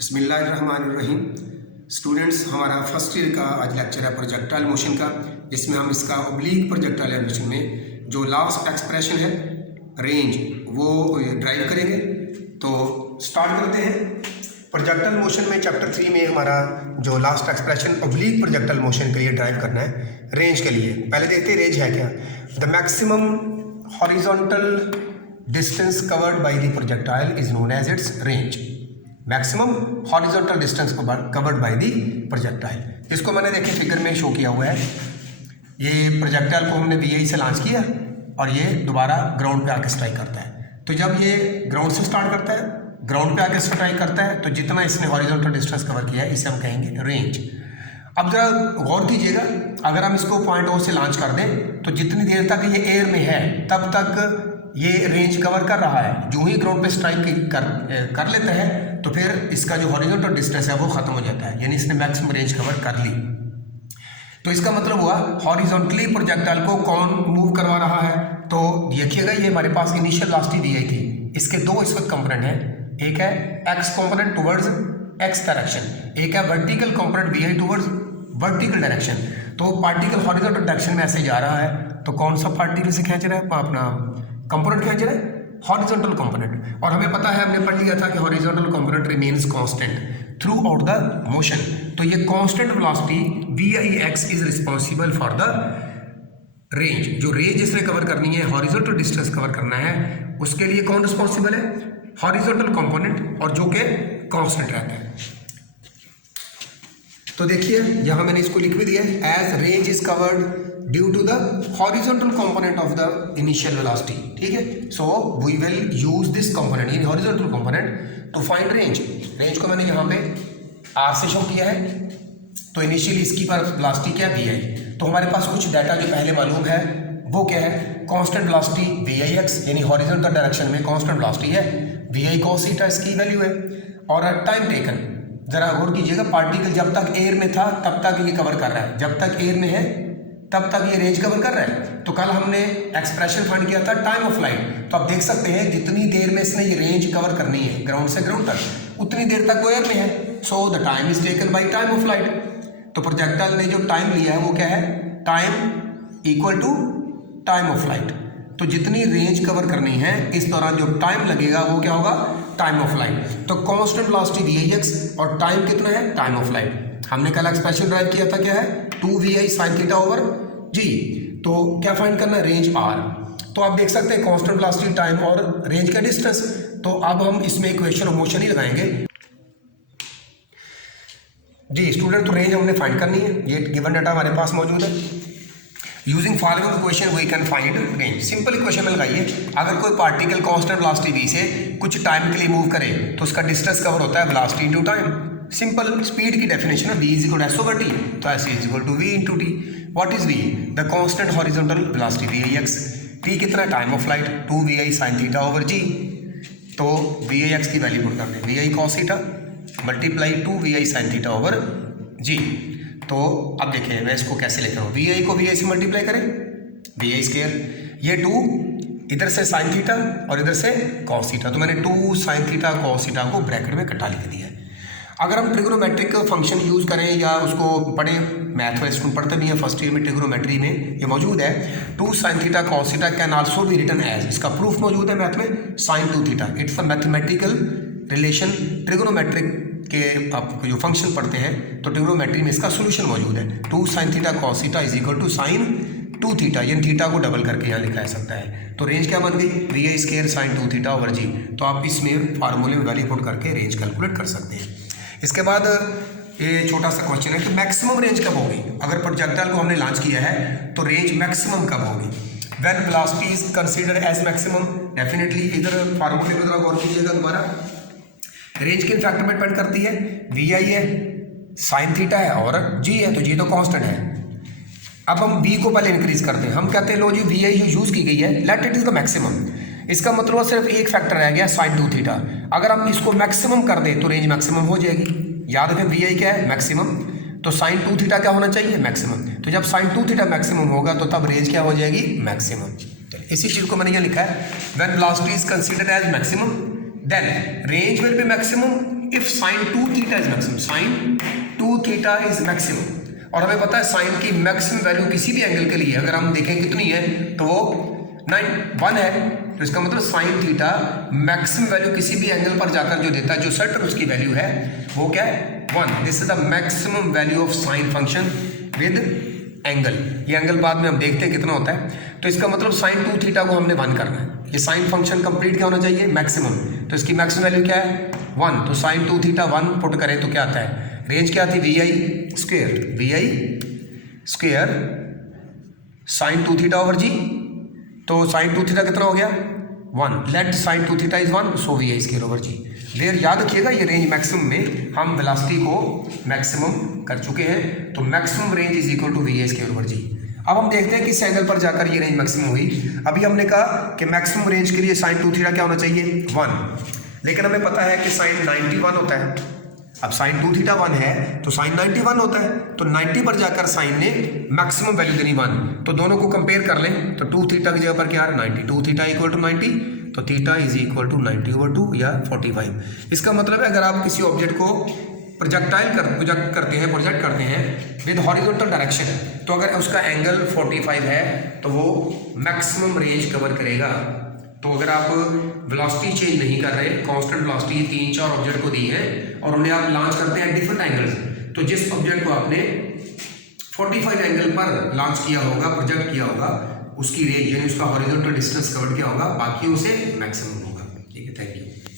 बिस्मिल्लाहिर्रहमानिर्रहीम। स्टूडेंट्स, हमारा first year का आज लेक्चर है प्रोजेक्टाइल मोशन का, जिसमें हम इसका ऑब्लिक प्रोजेक्टाइल मोशन में जो लास्ट एक्सप्रेशन है रेंज वो ड्राइव करेंगे। तो स्टार्ट करते हैं। प्रोजेक्टाइल मोशन में चैप्टर 3 में हमारा जो last expression oblique projectile motion के लिए ड्राइव करना है रेंज के लिए। पहले देखते हैं रेंज है क्या। The maximum horizontal distance covered by the projectile is known as its range. Maximum horizontal distance covered by the projectile. इसको मैंने देखिए फिगर में शो किया हुआ है। ये प्रोजेक्टाइल को हमने VI से लॉन्च किया और ये दोबारा ग्राउंड पे आके स्ट्राइक करता है। तो जब ये ग्राउंड से स्टार्ट करता है, ग्राउंड पे आके स्ट्राइक करता है, तो जितना इसने हॉरिजॉन्टल डिस्टेंस कवर किया है इसे हम कहेंगे रेंज। अब जरा गौर कीजिएगा, अगर हम इसको पॉइंट O से लॉन्च कर दें तो जितनी देर तक ये एयर में है तब तक ये रेंज कवर कर रहा है। जो ही ग्राउंड पे स्ट्राइक कर लेता है तो फिर इसका जो हॉरिजॉन्टल डिस्टेंस है वो खत्म हो जाता है, यानी इसने मैक्सिमम रेंज कवर कर ली। तो इसका मतलब हुआ हॉरिजॉन्टली प्रोजेक्टाइल को कौन मूव करवा रहा है। तो देखिएगा, ये हमारे पास इनिशियल वेलोसिटी दी गई थी। इसके दो इस वक्त कंपोनेंट हैं, एक है x component towards x direction, एक है vertical component VI towards vertical direction. तो पार्टिकल हॉरिजॉन्टल डायरेक्शन में ऐसे जा रहा है, तो कौन सा पार्टिकल से खींच रहा है, अपना कंपोनेंट खींच रहा है हॉरिजॉन्टल कंपोनेंट। और हमें पता है, हमने पढ़ लिया था कि horizontal component remains constant through out the motion. तो ये constant velocity VIX is responsible for the range. जो रेंज इसने कवर करनी है, हॉरिजॉन्टल डिस्टेंस कवर करना है, उसके लिए कौन रिस्पॉन्सिबल है, हॉरिजॉन्टल कंपोनेंट, और जो कि कांस्टेंट रहता है। तो देखिए यहां मैंने इसको लिख भी दिया है, as range is covered due to the horizontal component of the initial velocity. ठीक है, so we will use this component in horizontal component to find range. Range को मैंने यहाँ पे R से शो किया है। तो इनिशियली इसकी पर वेलोसिटी क्या है, VI। तो हमारे पास कुछ डाटा जो पहले मालूम है वो क्या है, कांस्टेंट वेलोसिटी VIX, यानी हॉरिजॉन्टल डायरेक्शन में कांस्टेंट वेलोसिटी है VI cos थीटा, इसकी वैल्यू है। और टाइम टेकन, जरा गौर कीजिएगा, पार्टिकल जब तक एयर में था तब तक ये कवर कर रहा है, जब तक एयर में है तब तक ये रेंज कवर कर रहा है। तो कल हमने एक्सप्रेशन फाइंड किया था टाइम ऑफ फ्लाइट। तो आप देख सकते हैं जितनी देर में इसने ये रेंज कवर करनी है ग्राउंड से ग्राउंड तक, उतनी देर तक वो एयर में है। So the time is taken by time of flight. तो प्रोजेक्टाइल ने जो टाइम लिया है वो क्या है, time equal to time of flight. तो जितनी रेंज कवर करनी है इस दौरान जो टाइम लगेगा वो क्या होगा, टाइम ऑफ फ्लाइट। तो कांस्टेंट वेलोसिटी VIX और टाइम कितना है, टाइम ऑफ फ्लाइट। हमने कल एक्सप्रेशन ड्राइव किया था, क्या है, 2VI sin theta over G। तो क्या फाइंड करना है, रेंज R। तो आप देख सकते हैं कांस्टेंट वेलोसिटी, टाइम और रेंज का डिस्टेंस। तो अब हम इसमें इक्वेशन ऑफ मोशन ही लगाएंगे जी स्टूडेंट। तो रेंज हमने फाइंड करनी है, ये गिवन डाटा हमारे पास मौजूद है। Using following equation we can find range. Simple equation में लगाइए, अगर कोई पार्टिकल कांस्टेंट वेलोसिटी V से कुछ टाइम के लिए मूव करे तो उसका डिस्टेंस कवर होता है velocity into time. Simple speed की डेफिनेशन है, V is equal to S over T, तो S is equal to V into T। What is V, the constant horizontal velocity VIX। T कितना, time of flight, 2VI sin theta over G। तो VIX की value put करते हैं, VI cos theta multiply 2VI sin theta over G। तो अब देखिए मैं इसको कैसे लिख रहा हूँ, VI को VI से मल्टीप्लाई करें, VI स्क्वायर, ये 2 इधर से sin थीटा और इधर से cos थीटा। तो मैंने 2 sin थीटा cos थीटा को ब्रैकेट में कटा लिख दिया है। अगर हम ट्रिग्नोमेट्रिक फंक्शन यूज़ करें या उसको पढ़ें, मैथ वाले स्टूडेंट पढ़ते भी हैं फर्स्ट ईयर में, ट्रिग्नोमेट्री में ये मौजूद है। 2 sin theta cos theta can also be written as, इसका प्रूफ मौजूद है मैथ में, sin 2 theta. It's a mathematical relation. Trigonometric के आप जो फंक्शन पढ़ते हैं तो ट्रिग्नोमेट्री में इसका सोल्यूशन मौजूद है। 2 sin theta cos theta is equal to sin 2 theta, यानी थीटा को डबल करके यहाँ लिखा जा सकता है। तो रेंज क्या बन गई, VI square sin 2 theta over G। तो आप इसमें फार्मूले में वैल्यू पुट करके रेंज कैलकुलेट कर सकते हैं। इसके बाद ये छोटा सा क्वेश्चन है कि मैक्सिमम रेंज कब होगी। अगर प्रोजेक्टाइल को हमने लॉन्च किया है तो रेंज मैक्सिमम कब होगी, when velocity is consider as maximum. Definitely इधर फार्मूले में जरा गौर कीजिएगा दोबारा, रेंज किन फैक्टर में डिपेंड करती है, VI है, sin थीटा है और G है, तो G तो कांस्टेंट है। अब हम V को पहले इंक्रीज करते हैं, हम कहते हैं लो जी VI जो यूज की गई है let it is the maximum. इसका मतलब सिर्फ एक फैक्टर रह गया sin 2 थीटा। अगर हम इसको मैक्सिमम कर दें तो रेंज मैक्सिमम हो जाएगी। याद रखें VI क्या है, मैक्सिमम, तो sin 2 थीटा क्या होना चाहिए, मैक्सिमम। तो जब sin 2 थीटा मैक्सिमम होगा तो तब रेंज क्या हो जाएगी, मैक्सिमम। इसी चीज़ को मैंने यहाँ लिखा है, when velocity is considered as maximum then range will be maximum if sine 2 theta is maximum, sine 2 theta is maximum, और हमें पता है साइन की मैक्सिमम वैल्यू किसी भी एंगल के लिए अगर हम देखें कितनी है तो वो 1 है, तो इसका मतलब साइन थीटा मैक्सिमम वैल्यू किसी भी एंगल पर जाकर जो देता है, जो सर्टन उसकी वैल्यू है वो क्या है 1। This is the maximum value of sine function with angle. ये एंगल बाद में हम देखते हैं कितना होता है। तो इसका मतलब साइन 2 थीटा को हमने 1 करना है। ये साइन फंक्शन कंप्लीट क्या होना चाहिए, मैक्सिमम, तो इसकी मैक्सिमम वैल्यू क्या है 1। तो साइन 2 थीटा 1 पुट करें तो क्या आता है, रेंज क्या आती है V I square sine 2 theta over G. तो साइन 2 थीटा कितना हो गया 1, let sine 2 theta is 1, so V I square over G. Where याद रखिएगा ये रेंज मैक्सिमम में हम वेलोसिटी को मैक्सिमम कर चुके हैं, तो maximum range is equal to V I square over G. अब हम देखते हैं किस एंगल पर जाकर ये रेंज मैक्सिमम हुई। अभी हमने कहा कि मैक्सिमम रेंज के लिए साइन 2 थीटा क्या होना चाहिए 1, लेकिन हमें पता है कि साइन 91 होता है। अब साइन 2 थीटा 1 है तो साइन 91 होता है, तो 90 पर जाकर साइन ने मैक्सिमम वैल्यू देनी 1, तो दोनों को कंपेयर कर लें तो 2 थीटा की जगह पर क्या आ रहा है 90, 2 थीटा इक्वल टू 90, तो थीटा इज इक्वल टू 90/2 या 45। इसका मतलब है अगर आप किसी ऑब्जेक्ट को प्रोजेक्ट करते हैं विद हॉरिजॉन्टल डायरेक्शन, तो अगर उसका एंगल 45 है तो वो मैक्सिमम रेंज कवर करेगा। तो अगर आप वेलोसिटी चेंज नहीं कर रहे, कांस्टेंट वेलोसिटी 3-4 ऑब्जेक्ट को दी है और उन्हें आप लॉन्च करते हैं डिफरेंट एंगल्स, तो जिस ऑब्जेक्ट को आपने 45 एंगल पर लॉन्च किया होगा, प्रोजेक्ट किया होगा, उसकी रेंज यानी उसका हॉरिजॉन्टल डिस्टेंस कवर किया होगा, बाकी उसे मैक्सिमम होगा। ठीक है, थैंक यू।